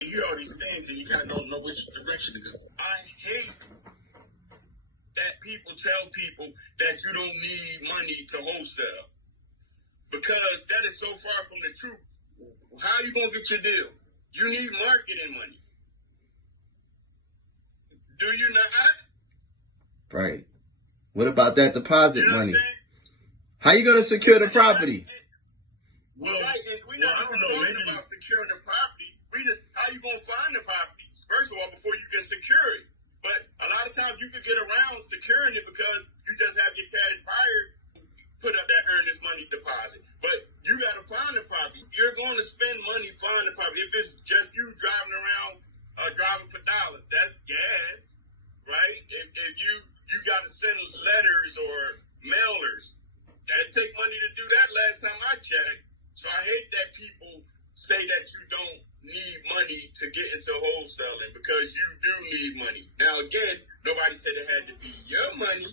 You hear all these things and you kind of don't know which direction to go. I hate that people tell people that you don't need money to wholesale, because that is so far from the truth. How are you going to get your deal? You need marketing money. Do you not? Right. What about that deposit money? What I'm saying? How you going to secure the property? Well, right, and we're not even talking about securing the property. How you going to find the property? First of all, before you can secure it. But a lot of times you can get around securing it because you just have your cash buyer put up that earnest money deposit. But you got to find the property. You're going to spend money finding the property. If it's just you driving around, driving for dollars, that's gas, right? If you got to send letters or mailers, that take money to do that last time I checked. So I hate that people say that you don't need money to get into wholesaling, because you do need money. Now, again, nobody said it had to be your money.